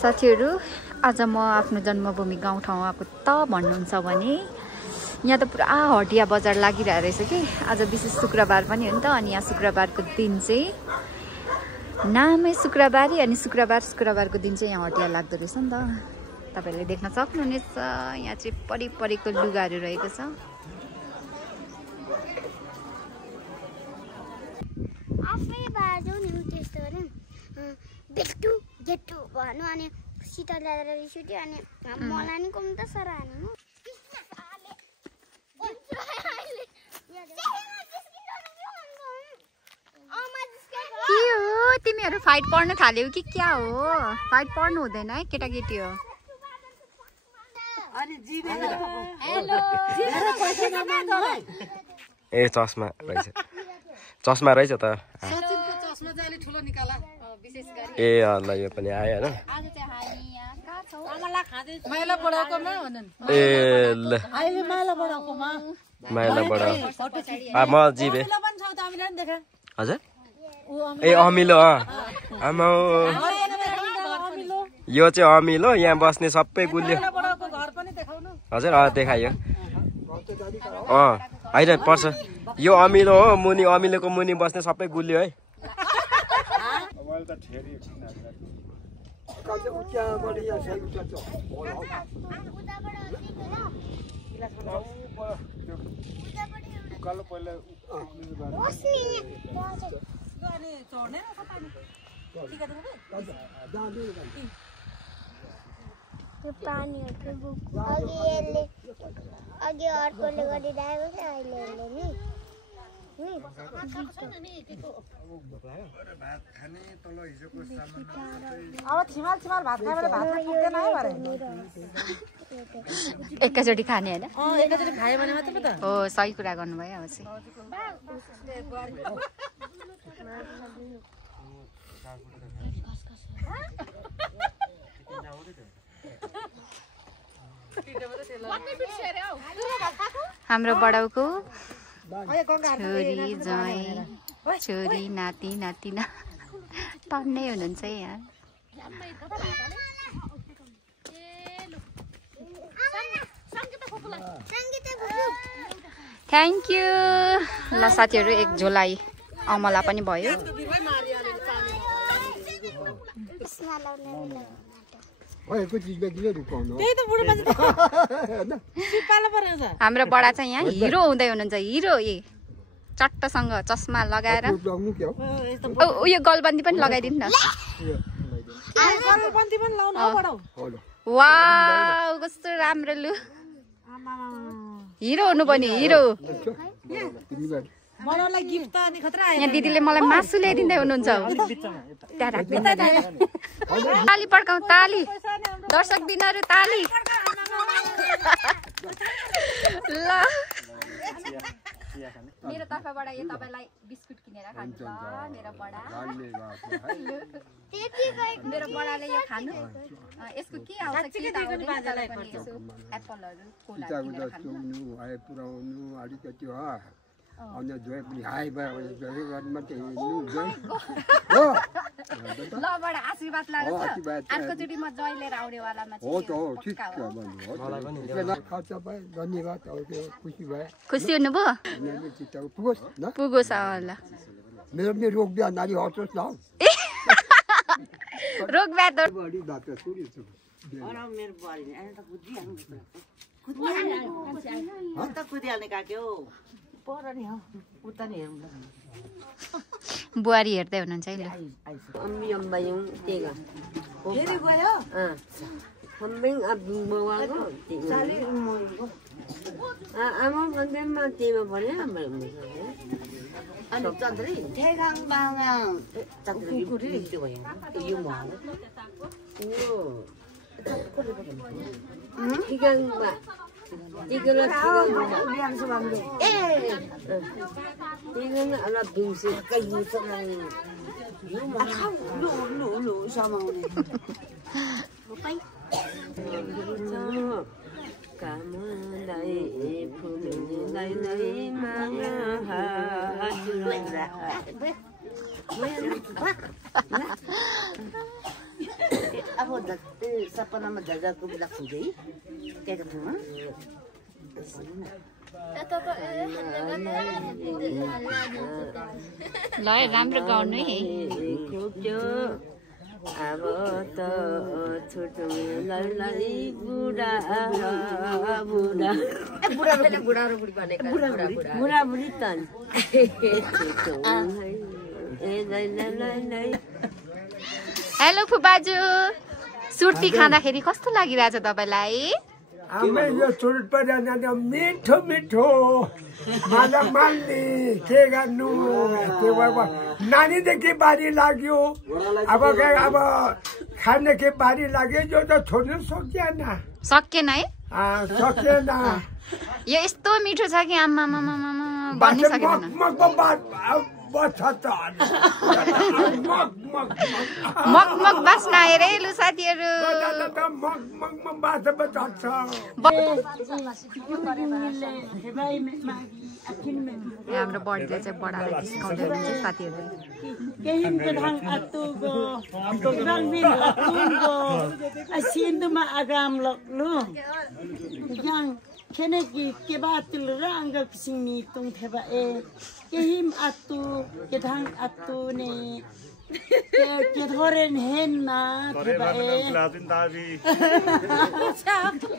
साथीहरु आज म आफ्नो जन्मभूमि गाउँठाउँ आएको त भन्नुहुन्छ भने यहाँ त पुरा हटिया बजार लागिरहेको रहेछ कि आज विशेष शुक्रबार पनि हो नि त अनि यहाँ शुक्रबारको दिन चाहिँ नामै शुक्रबारी अनि शुक्रबारको दिन चाहिँ यहाँ हटिया लाग्दो रहेछ नि त तपाईहरुले देख्न सक्नुहुनेछ यहाँ चाहिँ परिपरिको लुगाहरू रहेको छ आफै बाजु नि त्यस्तो हैन बेटु गेटु भन्नु अनि सीता ल्याएर रिसुट्यो अनि मलाई नि कम त सरानी म के हो तिमीहरु फाइट पर्न थाल्यौ कि क्या हो फाइट पर्नु हुँदैन है केटाकेटी हो अनि जिने हेलो ए चस्मा रहेछ त सचिनको चस्मा चाहिँ अलि ठुलो निकाला विशेष गरी ए ल यो पनि आयो हैन आज चाहिँ हामी यहाँ का छौ आमाला खादै माइला बडाकोमा भनन ए ल अहिले माइला बडाकोमा माइला बडा आ म जिबे अमिलो पनि छ त अमिलो नि देखा हजुर ए अमिलो आमा यो चाहिँ अमिलो यहाँ बस्ने सबै गुलियो हजुर देखायो हैन पर्छ यो अमिलो हो मुनि अमिलोको मुनि बस्ने सबै गुलियो है अघि अर्कोले गरिरहेको छ अहिले नि एकैचोटि खाने हैन एकैचोटि खायो भने मात्र त हो सही कुरा गर्नुभयो अब चाहिँ हाम्रो बडाउको छोरी ज्वाइँ छोरी नाति नातिना टन्नै हुनुहुन्छ यहाँ थ्याङ्क यू ल साथीहरु एक झोलाई अमला पनि भयो हाम्रो बडा चाहिँ यहाँ हिरो हुँदै हुनुहुन्छ हिरो चट्टसँग चस्मा लगाएर उयो गलबन्दी पनि लगाइदिनु न वाउ कस्तो राम्रो लु हिरो हुनु पनि हिरो यहाँ दिदीले मलाई मासु ल्याइदिँदै हुनुहुन्छ ताली पड्काउ ताली दर्शक बिनहरु ताली ल मेरो तर्फबाट यो तपाईलाई बिस्कुट किनेर खानु ल मेरो बडा मेरो बडाले यो खानु यसको के आउँछ के ताउले बाजालाई पनि यसो एप्पलहरु कोलाहरु किनेर खानु अन्य जोय पनि हाई भयो जोय गर्न मात्रै ल बडा आशीर्वाद लाग्छ अर्को चोटी म जोय लिएर आउने वालामा चाहिँ हो त हो ठीक छ मलाई पनि खर्च भयो धन्यवाद खुसी भयो खुसी हुनुभयो पुगोस् ल मेरो पनि रोग बिहान नारी हटोस् न रोग ब्याध बडी डाक्टर सुरी छु अरे मेरो बुहारी नि अहिले त बुझिहाल्नु त कुदिहाल्ने काक्यो बुहारी हेर्दै हुनुहुन्छ है 이거는 양수방대. 이거는 알아 빙수 가까이 있어는. 루 사망네. 오빠이. 까만다이 푸르니 나이 마하주라. झट्टै सपनामा झल्झाको बेला खुदै त्यही ठाउँमा ल राम्रो गाउनु है अब त छोटोलाई बुढा बुढी तन हेलो फुबाजु सुर्ती खाँदाखेरि कस्तो लागिरहेछ तपाईँलाई आमै यो चुरुट पर्दा मिठो मिठो माला माल्ने के गर्नु त्यो नानीदेखि बारी लाग्यो अब खाने के बारी लाग्यो यो त छोड्नु सकिएन सकिएन है सकिएन यो यस्तो मिठो छ कि आमा भन्नै सकिँदैन मग बास्न आएर लु साथीहरू हाम्रो बडीले चाहिँ बडालाई जिस्काउँदै हुन्छ साथीहरू Kenegi kebatil rangga kesini tung theba kehim atu kedhang atu ne ke thoren hen na theba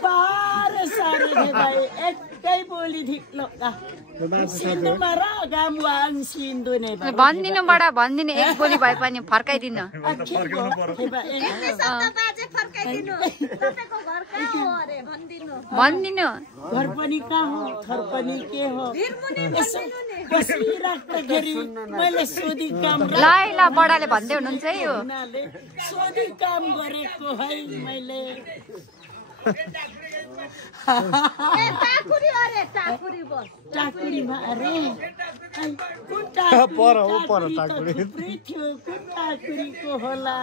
bar sare theba ekai boli dhik loka sindu mara gamwan sindu ne भन्दिनु बडा भन्दिनु एक बोली भए पनि फर्काइदिनु भन्दिनु घर पनि कहाँ हो थर पनि के हो बसिराख्दाखेरि मैले सोधी काम ल बडाले भन्दै हुनुहुन्छ है यो सोधी काम गरेको है मैले टाकुरीमा अरे कुन टाकुरी थियो कुन टाकुरीको होला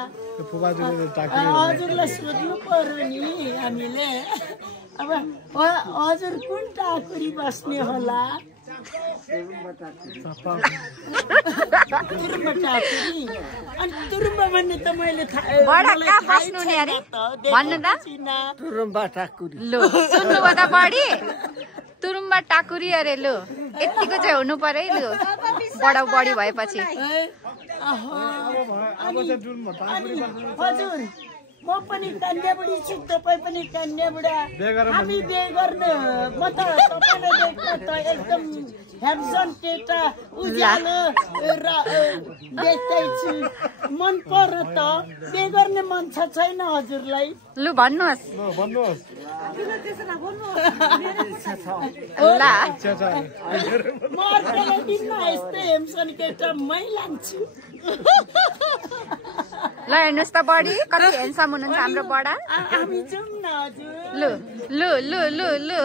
हजुरलाई सोध्नु पर्यो नि हामीले अब हजुर कुन टाकुरी बस्ने होला तुरुम्बा भन्ने त मैले बडा कहाँ बस्नु नि अरे भन्नु त तुरुम्बा टाकुरी लु सुन्नुभयो त बडी तुरुम्बा टाकुरी अरे लु यतिको चाहिँ हुनु पर्यो है लु बडा बडी भएपछि हजुर म पनि कन्या बुढी छु तपाईँ पनि कन्या बुढा हामी बिहे गर्ने म त तपाईँलाई देख्दा त एकदम ह्यान्डसम केटा उज्यालो देख्दैछु मन पर्यो त बिहे गर्ने मन छैन हजुरलाई लु भन्नुहोस् म अर्कोलाई दिन्न यस्तै हेम्सन केटा मै लान्छु ल हेर्नुहोस् त बडी कति हेन्डसम हुनुहुन्छ हाम्रो बडा हामी जाउँ न हजुर लु लु लु लु लु